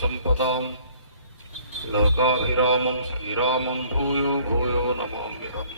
सर्वसम्पदां लोकाभिरामं श्रीरामं भूयो भूयो नमाम्यहम्।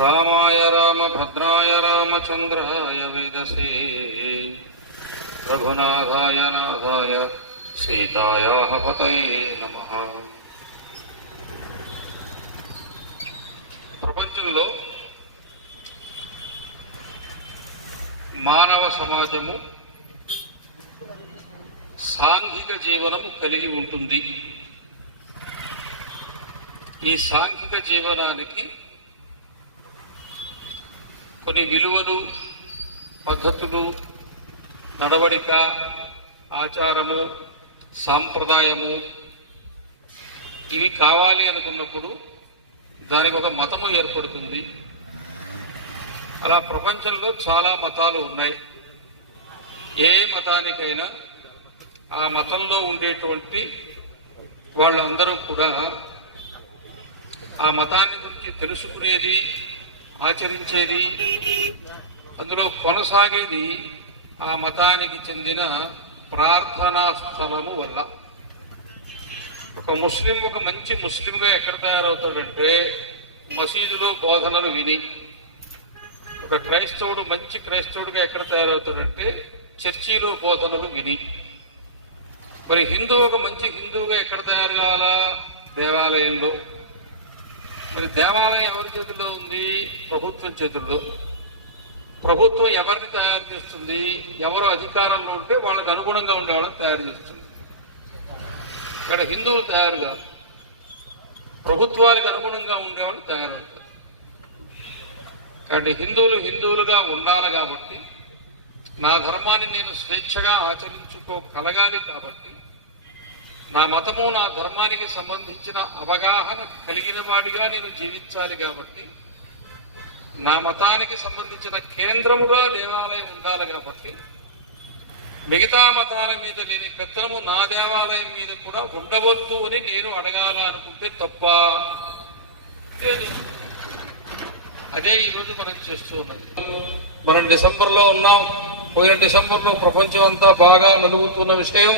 रामाय रामभद्राय रामचन्द्राय वेदसे रघुनाथाय नाथाय सीतायाः पतये नमः। ప్రపంచంలో మానవ సమాజము సాంఘిక జీవనము కలిగి ఉంటుంది. ఈ సాంఘిక జీవనానికి కొన్ని విలువలు, పద్ధతులు, నడవడిక, ఆచారము, సాంప్రదాయము ఇవి కావాలి అనుకున్నప్పుడు దానికి ఒక మతము ఏర్పడుతుంది. అలా ప్రపంచంలో చాలా మతాలు ఉన్నాయి. ఏ మతానికైనా ఆ మతంలో ఉండేటువంటి వాళ్ళందరూ కూడా ఆ మతాన్ని గురించి తెలుసుకునేది, ఆచరించేది, అందులో కొనసాగేది ఆ మతానికి చెందిన ప్రార్థనా స్థలము వల్ల. ఒక ముస్లిం ఒక మంచి ముస్లింగా ఎక్కడ తయారవుతాడంటే మసీదులో బోధనలు విని. ఒక క్రైస్తవుడు మంచి క్రైస్తవుడిగా ఎక్కడ తయారవుతాడంటే చర్చిలో బోధనలు విని. మరి హిందువు ఒక మంచి హిందువుగా ఎక్కడ తయారు కావాలా? దేవాలయంలో. మరి దేవాలయం ఎవరి చేతుల్లో ఉంది? ప్రభుత్వం చేతుల్లో. ప్రభుత్వం ఎవరిని తయారు చేస్తుంది? ఎవరు అధికారంలో ఉంటే వాళ్ళకి అనుగుణంగా ఉండేవాళ్ళని తయారు చేస్తుంది. ఇక్కడ హిందువులు తయారు కాదు, ప్రభుత్వానికి అనుగుణంగా ఉండేవాళ్ళు తయారవుతారు. కాబట్టి హిందువులుగా ఉండాలి కాబట్టి, నా ధర్మాన్ని నేను స్వేచ్ఛగా ఆచరించుకోగలగాలి కాబట్టి, నా మతము నా ధర్మానికి సంబంధించిన అవగాహన కలిగిన వాడిగా నేను జీవించాలి కాబట్టి, నా మతానికి సంబంధించిన కేంద్రముగా దేవాలయం ఉండాలి కాబట్టి, మిగతా మతాల మీద లేని పెత్తనము నా దేవాలయం మీద కూడా ఉండవద్దు అని నేను అడగాల అనుకుంటే తప్ప లేదు. అదే ఈరోజు మనం చేస్తూ ఉన్నది. మనం డిసెంబర్లో ఉన్నాం. పోయిన డిసెంబర్లో ప్రపంచం అంతా బాగా నలుగుతున్న విషయం,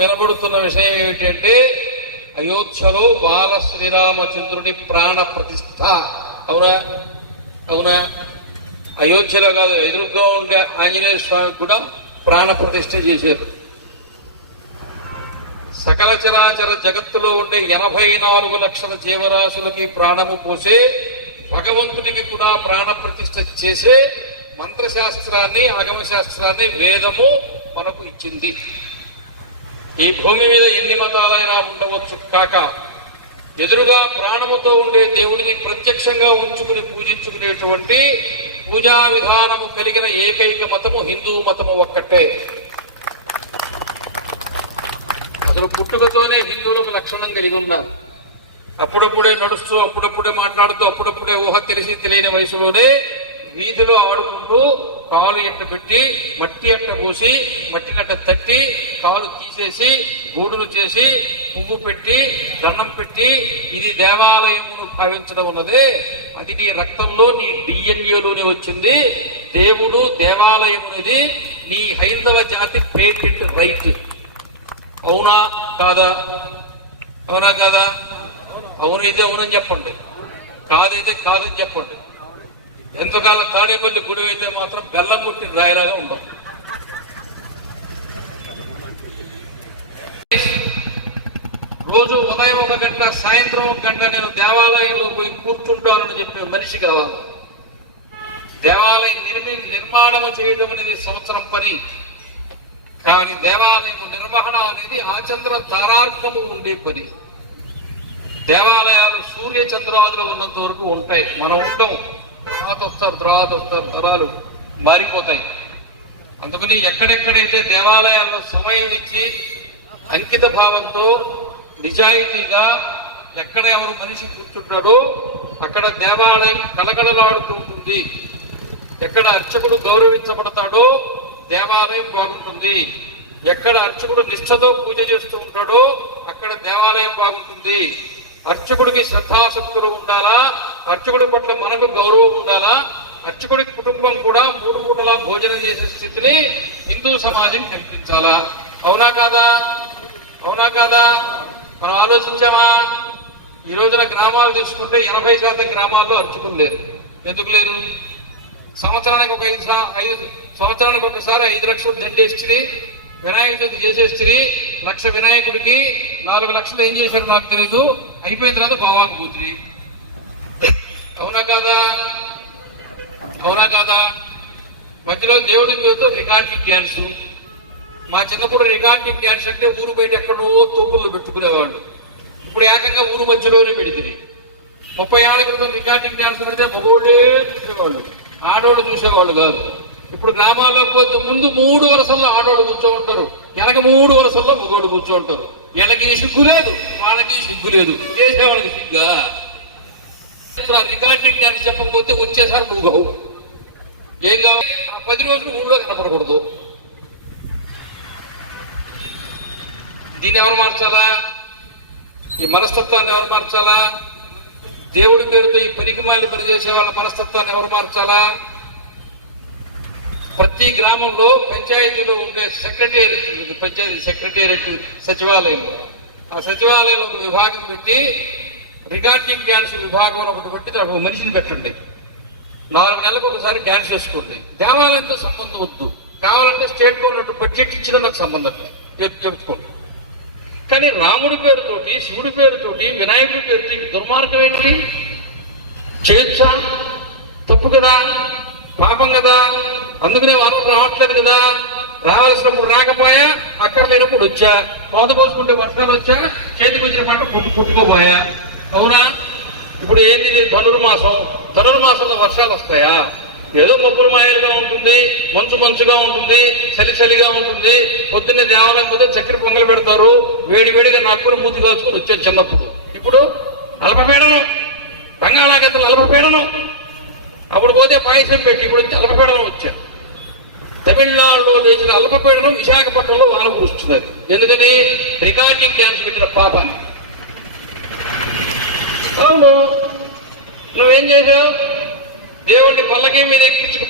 వినబడుతున్న విషయం ఏమిటంటే అయోధ్యలో బాల శ్రీరామచంద్రుని ప్రాణ ప్రతిష్ఠ. అవునా? అయోధ్యలో కాదు, ఎదురుగా ఉండే ఆంజనేయ స్వామికి కూడా ప్రాణ ప్రతిష్ఠ చేశారు. సకల చరాచర జగత్తులో ఉండే 84 లక్షల జీవరాశులకి ప్రాణము పోసే భగవంతునికి కూడా ప్రాణ ప్రతిష్ఠ చేసే మంత్రశాస్త్రాన్ని, ఆగమ శాస్త్రాన్ని వేదము మనకు ఇచ్చింది. ఈ భూమి మీద ఎన్ని మతాలైనా ఉండవచ్చు కాక, ఎదురుగా ప్రాణముతో ఉండే దేవుడిని ప్రత్యక్షంగా ఉంచుకుని పూజించుకునేటువంటి పూజా విధానము కలిగిన ఏకైక మతము హిందూ మతము ఒక్కటే. అసలు పుట్టుకతోనే హిందువులకు లక్షణం కలిగి ఉన్నారు. అప్పుడప్పుడే నడుస్తూ, అప్పుడప్పుడే మాట్లాడుతూ, అప్పుడప్పుడే ఊహ తెలియని వయసులోనే వీధిలో ఆడుకుంటూ కాలు ఎట్ట పెట్టి, మట్టి అట్ట పోసి, మట్టినట్ట తట్టి, కాలు తీసేసి, గూడులు చేసి, పువ్వు పెట్టి, దండం పెట్టి, ఇది దేవాలయమును భావించడం ఉన్నదే. అది నీ రక్తంలో, నీ డిఎన్ఏలోనే వచ్చింది. దేవుడు, దేవాలయం అనేది నీ హైందవ జాతి పేటెంట్ రైట్. అవునా కాదా? అవునా కాదా? అవునైతే అవునని చెప్పండి, కాదైతే కాదని చెప్పండి. ఎంతకాలం తాడేపల్లి గుడి అయితే మాత్రం బెల్లం కొట్టిన రాయిలాగా ఉండదు. రోజు ఉదయం 1 గంట, సాయంత్రం 1 గంట నేను దేవాలయంలో పోయి కూర్చుంటానని చెప్పే మనిషి కావాలి. దేవాలయం నిర్మాణము చేయడం అనేది సంవత్సరం పని. కానీ దేవాలయం నిర్వహణ అనేది ఆచంద్ర తారార్కము ఉండే పని. దేవాలయాలు సూర్య చంద్రాదులు ఉన్నంత వరకు ఉంటాయి, మనం ఉంటాం. తర్వాత వస్తారు, తరాలు మారిపోతాయి. అందుకని ఎక్కడెక్కడైతే దేవాలయాల్లో సమయం ఇచ్చి అంకిత భావంతో నిజాయితీగా ఎక్కడ ఎవరు మనిషి కూర్చుంటాడో అక్కడ దేవాలయం కలకలలాడుతూ ఉంటుంది. ఎక్కడ అర్చకుడు గౌరవించబడతాడో దేవాలయం బాగుంటుంది. ఎక్కడ అర్చకుడు నిష్ఠతో పూజ చేస్తూ ఉంటాడో అక్కడ దేవాలయం బాగుంటుంది. అర్చకుడికి శ్రద్ధాశక్తులు ఉండాలా, అర్చకుడి పట్ల మనకు గౌరవం ఉండాలా, అర్చకుడి కుటుంబం కూడా 3 పూటలా భోజనం చేసే స్థితిని హిందూ సమాజం కల్పించాలా. అవునా కాదా? అవునా కాదా? మనం ఆలోచించామా? ఈ రోజున గ్రామాలు తీసుకుంటే 80% గ్రామాల్లో అర్చకులు లేరు. ఎందుకు లేరు? సంవత్సరానికి ఒక 5 సంవత్సరానికి ఒకసారి 5 లక్షలు దండేస్తుంది, వినాయక చవితి చేసేస్తుంది. 1 లక్ష వినాయకుడికి 4 లక్షలు ఏం చేశారు నాకు తెలీదు, అయిపోయిన తర్వాత బావాకు పోతుంది. అవునా కాదా? అవునా కాదా? మధ్యలో దేవుడి పేరుతో రికార్డింగ్ డ్యాన్స్. మా చిన్నప్పుడు రికార్డింగ్ డ్యాన్స్ అంటే ఊరు బయట ఎక్కడో తోపుల్లో పెట్టుకునేవాళ్ళు. ఇప్పుడు ఏకంగా ఊరు మధ్యలోనే పెడితే. 30 ఏళ్ల క్రితం రికార్డింగ్ డ్యాన్స్ పెడితే మగోళ్ళే చూసేవాళ్ళు, ఆడోళ్ళు చూసేవాళ్ళు కాదు. ఇప్పుడు గ్రామాల్లోకి పోతే ముందు 3 వరుసల్లో ఆడోళ్ళు కూర్చో ఉంటారు, వెనక 3 వరుసల్లో మగోళ్ళు కూర్చో ఉంటారు. వీళ్ళకి సిగ్గు లేదు, వాళ్ళకి సిగ్గు లేదు, చేసేవాళ్ళకి సిగ్గా. రికార్డింగ్ డ్యాన్స్ చెప్పకపోతే వచ్చేసారి నువ్వు ఏం కావాలి? ఆ 10 రోజులు ఊళ్ళో కనపడకూడదు. దీన్ని ఎవరు మార్చాలా? ఈ మనస్తత్వాన్ని ఎవరు మార్చాలా? దేవుడి పేరుతో ఈ పనికి మాలి పనిచేసే వాళ్ళ మనస్తత్వాన్ని ఎవరు మార్చాలా? ప్రతి గ్రామంలో పంచాయతీలో ఉండే సెక్రటేరియట్, పంచాయతీ సెక్రటేరియట్ సచివాలయం, ఆ సచివాలయంలో ఒక విభాగం పెట్టి రికార్డింగ్ డ్యాన్స్ విభాగం ఒకటి పెట్టి ఒక మనిషిని పెట్టండి. 4 నెలలకు ఒకసారి డ్యాన్స్ చేసుకోండి. దేవాలయంతో సంబంధం వద్దు, కావాలంటే స్టేట్ గవర్నమెంట్ బడ్జెట్ ఇచ్చినా నాకు సంబంధం చెప్పుకోండి. కానీ రాముడి పేరుతోటి, శివుడి పేరుతోటి, వినాయకుడి పేరుతో దుర్మార్గం ఏంటి? చేయొచ్చా? తప్పు కదా, పాపం కదా. అందుకనే వారు రావట్లేదు కదా. రావాల్సినప్పుడు రాకపోయా, అక్కడ లేనప్పుడు వచ్చా, కోత పోసుకుంటే వర్షాలు వచ్చా, చేతికి వచ్చిన పంట పుట్టుకోబోయా. అవునా? ఇప్పుడు ఏంది ధనుర్మాసం? ధనుర్మాసంలో వర్షాలు వస్తాయా? ఏదో మబ్బులు మాయలుగా ఉంటుంది, మంచుగా ఉంటుంది, చలిగా ఉంటుంది. పొద్దున్నే దేవాలయం పోతే చక్కెర పొంగలు పెడతారు, వేడివేడిగా నాకుని మూతి కాచుకుని వచ్చాను చిన్నప్పుడు. ఇప్పుడు అల్పపీడనం, బంగాళాఖాతంలో అల్పపీడనం. అప్పుడు పోతే పాయసం పెట్టి ఇప్పుడు అల్పపీడనం వచ్చాను. తమిళనాడులో లేచిన అల్పపీడనం విశాఖపట్నంలో వాన కురుస్తున్నది. ఎందుకని? రికార్డింగ్ డ్యాన్స్ పెట్టిన పాపాన్ని. అవును, నువ్వేం చేశావు? దేవుణ్ణి పల్లకీ మీద ఎక్కించుకు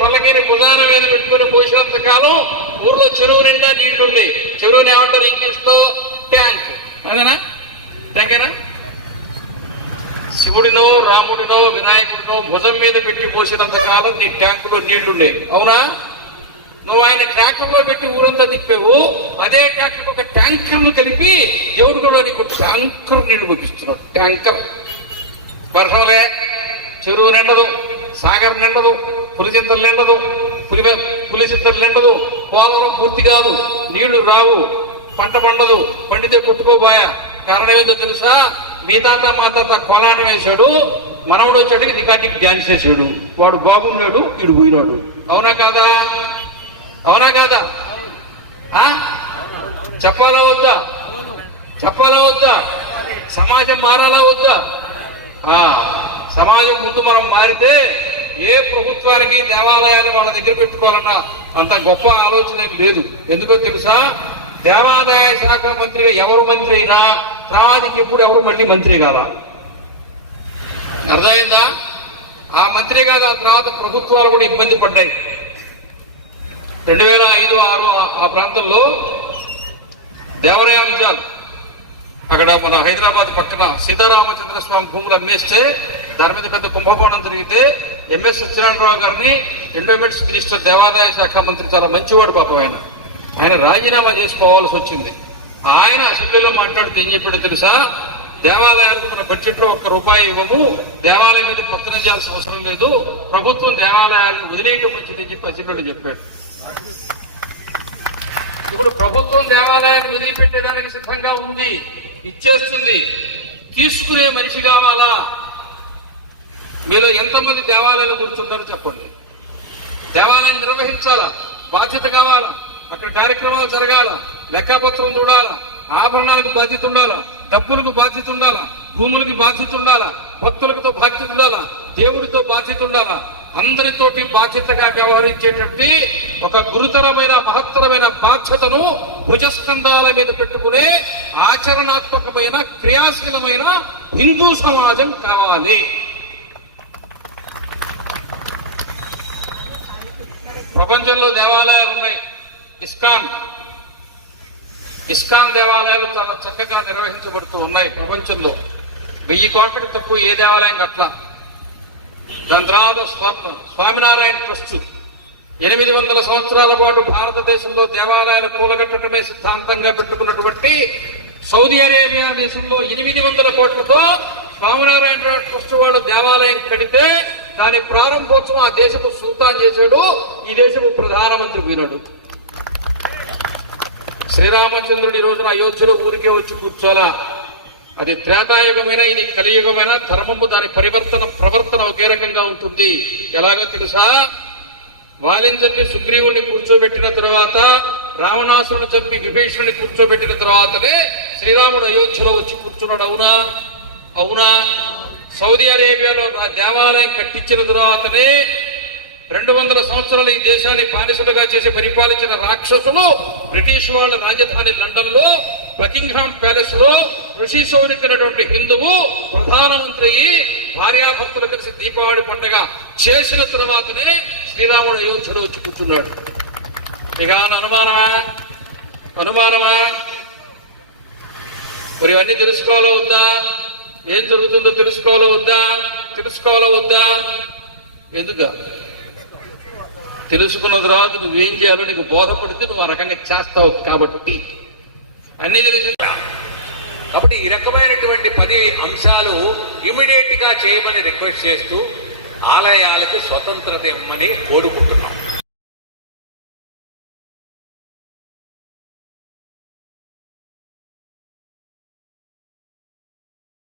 పల్లకీని భుజాన మీద పెట్టుకుని పోసినంత కాలం ఊర్లో చెరువు నిండా నీళ్లుండే. చెరువుని ఏమంటారు ఇంగ్లీష్ లో? ట్యాంక్. అదేనా? ట్యాంకేనా? శివుడినో, రాముడినో, వినాయకుడినో భుజం మీద పెట్టి పోసినంత కాలం నీ ట్యాంకులో నీళ్లుండే. అవునా? నువ్వు ఆయన ట్రాక్టర్లో పెట్టి ఊరంతా తిప్పావు. అదే ట్రాక్టర్ ఒక ట్యాంకర్ను కలిపి దేవుడు కూడా నీకు ట్యాంకర్ నీళ్లు పంపిస్తున్నాడు. ట్యాంకర్. వర్షంలే, చెరువు నిండదు, సాగర్ నిండదు, పులిచింతలు నిండదు, పులిచింతలు నిండదు, పోలవరం పూర్తి కాదు, నీళ్లు రావు, పంట పండదు, పండితే కొట్టుకోబోయా. కారణం ఏంటో తెలుసా? మీ తాత మా తాత కోలాటం వేశాడు, మనవడు వచ్చాడికి రికార్డింగ్ డ్యాన్స్ వేసాడు. వాడు బాగున్నాడు, వీడు పోయినాడు. అవునా కాదా? అవునా కాదా? చెప్పాలా వద్దా? చెప్పాలా వద్దా? సమాజం మారాలా వద్దా? సమాజం ముందు మనం మారితే ఏ ప్రభుత్వానికి దేవాలయాన్ని వాళ్ళ దగ్గర పెట్టుకోవాలన్నా అంత గొప్ప ఆలోచన లేదు. ఎందుకో తెలుసా? దేవాదాయ శాఖ మంత్రిగా ఎవరు మంత్రి అయినా తర్వాత ఎప్పుడు ఎవరు మళ్ళీ మంత్రి కాదా? అర్థమైందా? ఆ మంత్రి కాదు, ఆ తర్వాత ప్రభుత్వాలు కూడా ఇబ్బంది పడ్డాయి. 2005-06 ఆ ప్రాంతంలో దేవరయాంజాల్, అక్కడ మన హైదరాబాద్ పక్కన సీతారామచంద్ర స్వామి భూములు అమ్మేస్తే దాని మీద పెద్ద కుంభకోణం జరిగితే ఎంఎస్ సత్యనారాయణరావు గారిని ఎండోమెంట్స్ మినిస్టర్, దేవాదాయ శాఖ మంత్రి, చాలా మంచివాడు పాపం ఆయన రాజీనామా చేసుకోవాల్సి వచ్చింది. ఆయన అసెంబ్లీలో మాట్లాడుతూ ఏం చెప్పాడో తెలుసా? దేవాలయాలకు మన బడ్జెట్ లో ₹1 ఇవ్వము, దేవాలయం మీద పత్తనం చేయాల్సిన అవసరం లేదు, ప్రభుత్వం దేవాలయాలను వదిలేయటం మంచిదని చెప్పి అసెంబ్లీలో చెప్పాడు. ఇప్పుడు ప్రభుత్వం దేవాలయాన్ని వదిలిపెట్టేదానికి సిద్ధంగా ఉంది, ఇచ్చేస్తుంది. తీసుకునే మనిషి కావాలా? మీలో ఎంతమంది దేవాలయాలు కూర్చుంటారో చెప్పండి. దేవాలయం నిర్వహించాలా, బాధ్యత కావాలా, అక్కడ కార్యక్రమాలు జరగాల, లెక్కపత్రం చూడాలా, ఆభరణాలకు బాధ్యత ఉండాలా, డబ్బులకు బాధ్యత ఉండాలా, భూములకి బాధ్యత ఉండాలా, భక్తులతో బాధ్యత ఉండాలా, దేవుడితో బాధ్యత ఉండాలా. అందరితోటి బాధ్యతగా వ్యవహరించేటువంటి ఒక గురుతరమైన మహత్తరమైన బాధ్యతను భుజస్కంధాల మీద పెట్టుకునే ఆచరణాత్మకమైన క్రియాశీలమైన హిందూ సమాజం కావాలి. ప్రపంచంలో దేవాలయాలు ఉన్నాయి. ఇస్కాన్ ఇస్కాన్ దేవాలయాలు చాలా చక్కగా నిర్వహించబడుతూ ఉన్నాయి ప్రపంచంలో. 1000 కోట్లకు తక్కువ ఏ దేవాలయం కట్ల. దాని తర్వాత స్వామినారాయణ ట్రస్ట్ 800 సంవత్సరాల పాటు భారతదేశంలో దేవాలయాలు కూలగట్టడమే సిద్ధాంతంగా పెట్టుకున్నటువంటి సౌదీ అరేబియా దేశంలో 800 కోట్లతో స్వామినారాయణ ట్రస్ట్ వాళ్ళు దేవాలయం కడితే దాని ప్రారంభోత్సవం ఆ దేశపు సుల్తాన్ చేశాడు, ఈ దేశపు ప్రధానమంత్రి పోయినాడు. శ్రీరామచంద్రుడి రోజున అయోధ్యలో ఊరికే వచ్చి కూర్చోలా. అది త్రేతాయుగమైన ఇది కలియుగమైన ధర్మము దాని ప్రవర్తన ఒకే రకంగా ఉంటుంది. ఎలాగో తెలుసా? వాలిని చంపి సుగ్రీవుణ్ణి కూర్చోబెట్టిన తర్వాత, రావణాసురుని చంపి విభీషణుని కూర్చోబెట్టిన తర్వాతనే శ్రీరాముడు అయోధ్యలో వచ్చి కూర్చున్నాడు. అవునా? అవునా? సౌదీ అరేబియాలో దేవాలయం కట్టించిన తర్వాతనే 200 సంవత్సరాలు ఈ దేశాన్ని బానిసలుగా చేసి పరిపాలించిన రాక్షసులు బ్రిటిష్ వాళ్ళ రాజధాని లండన్ లో బకింగ్హామ్ ప్యాలెస్ లో ఋషి సౌరికైనటువంటి హిందువు ప్రధానమంత్రి భార్యాభర్తలు కలిసి దీపావళి పండుగ చేసిన తర్వాతనే శ్రీరాముడు అయోధ్యలో వచ్చి కూర్చున్నాడు. ఇక అనుమానమా? మరి ఇవన్నీ తెలుసుకోవాలో వద్దా? ఏం జరుగుతుందో తెలుసుకోవాలో వద్దా? ఎందుకు? తెలుసుకున్న తర్వాత నువ్వేం చేయాలో నీకు బోధపడితే నువ్వు ఆ రకంగా చేస్తావు కాబట్టి అన్ని తెలిసి. కాబట్టి ఈ రకమైనటువంటి 10 అంశాలు ఇమీడియట్ గా చేయమని రిక్వెస్ట్ చేస్తూ ఆలయాలకు స్వతంత్రత ఇవ్వమని కోరుకుంటున్నాం.